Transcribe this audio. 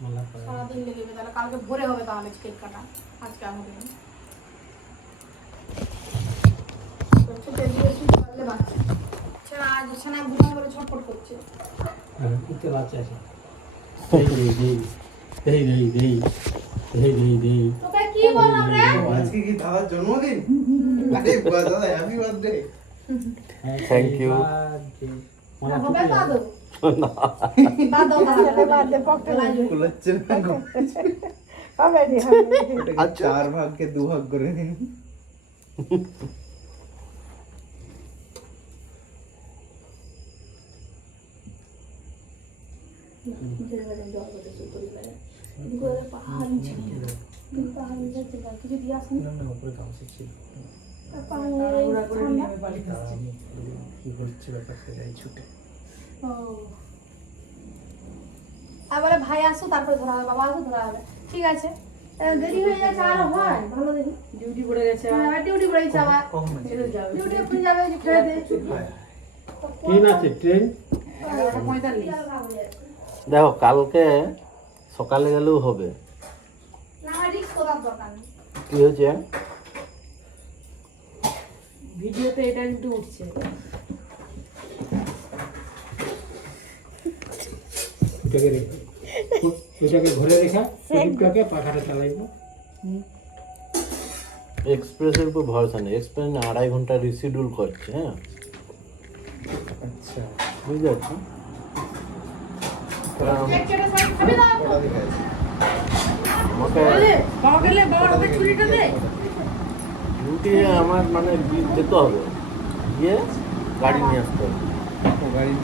সারাদিন লেগে যাবে তাহলে কালকে ভোরে হবে তাহলে কেক কাটা আজকে আর হবে দাদার জন্মদিন? থ্যাংক ইউ চার ভাগকে দু ভাগ করে দিন পাহাড়ি ছিল পাহাড়ি কিছু দিয়ে আসেনি না না উপরে গামছা ছিল পাহাড়ি ঠান্ডা করছে ব্যাপারটা যাই ছুটে। তারপরে ভাই আসো তারপরে ধরা হবে বাবা আসো ধরা হবে। ঠিক আছে। দেরি হয়ে যাচ্ছে আর হয়। ভালো দেখি। ডিউটি পড়ে গেছে হ্যাঁ ডিউটি পড়ে গেছে আবার। ডিউটি পড়ে যাবে যে খেয়ে দে ট্রেন আছে ট্রেন? দেখো কালকে সকালে গেলেও হবে। কি হয়েছে? ভিডিওতে এটা কিন্তু উঠছে। ওটাকে রেখে ওটাকে ঘরে রেখা প্রদীপটাকে পাখাটা চালাইবো এক্সপ্রেসের উপর ভরসা নেই। এক্সপ্রেস আড়াই ঘণ্টা রিসিডিউল করছে হ্যাঁ? আচ্ছা। বুঝতে পারছ ডিউটি আমার মানে যেতে হবে। গিয়ে গাড়ি নিয়ে আসতে হবে। গাড়ি